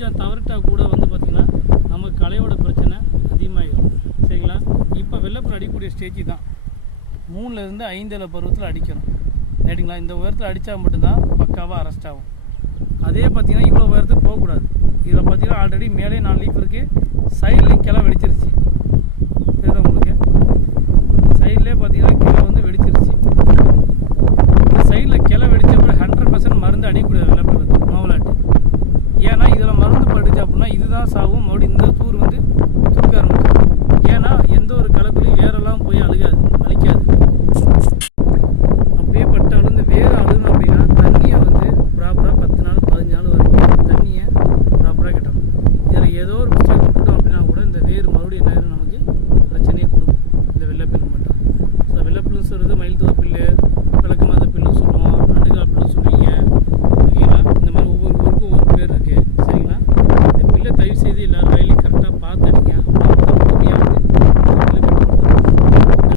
கொஞ்சம் தவறிட்டால் கூட வந்து பார்த்திங்கன்னா நமக்கு களையோட பிரச்சனை அதிகமாகிடும். சரிங்களா? இப்போ வெள்ளைப்புல் அடிக்கக்கூடிய ஸ்டேஜ் தான் 3லேருந்து 5 இலை பருவத்தில் அடிக்கணும். ரைட்டுங்களா? இந்த உயரத்தில் அடித்தா மட்டும்தான் பக்காவாக அரெஸ்ட் ஆகும். அதே பார்த்திங்கன்னா இவ்வளோ உயரத்துக்கு போகக்கூடாது. இதில் பார்த்திங்கன்னா ஆல்ரெடி மேலே 4 லீஃப் இருக்குது, சைட்லேயும் கிளை வெடிச்சிருச்சு. தெரியுதா உங்களுக்கு? சைட்லேயே பார்த்திங்கன்னா கிளை வந்து வெடிச்சிருச்சு. இந்த சைடில் கிளை வெடித்த அப்புறம் 100% மருந்து அடிக்கக்கூடாது வெள்ளைப்புல்லுக்கு மாவலாட்டு. ஏன்னா இதில் மருந்து பட்டுச்சு அப்படின்னா இதுதான் சாகும். மறுபடியும் இந்த தூர் வந்து துருக்க ஆரம்பிக்கும். ஏன்னா எந்த ஒரு களைக்குள்ளையும் வேரெல்லாம் போய் அழிக்காது. அப்படியே பட்டாலும் இந்த வேறு அழுகணும் அப்படின்னா தண்ணியை வந்து ப்ராப்பராக 10 நாள் 15 நாள் வரைக்கும் தண்ணியை ப்ராப்பராக கட்டணும். இதில் ஏதோ ஒரு மிஸ்டேக் விட்டுட்டோம் அப்படின்னா கூட இந்த வேறு மறுபடியும் என்ன ஆயிரும், நமக்கு பிரச்சனையே கொடுக்கும். இந்த வெள்ளைப்புல் மட்டும். ஸோ வெள்ளைப்புல்லுன்னு சொல்கிறது மயில் தூவ புல்லு, விளக்கு மத புல்லுன்னு சொல்லுவோம், நண்டுகால் புல்லுன்னு சொல்லுவீங்க. ஓகேங்களா? இந்த மாதிரி ஒவ்வொரு ஊருக்கும் ஒவ்வொரு பேர் இருக்குது. சரிங்களா? இந்த புல்லை தயவு செய்து எல்லோரும் வயலையும் கரெக்டாக பார்த்து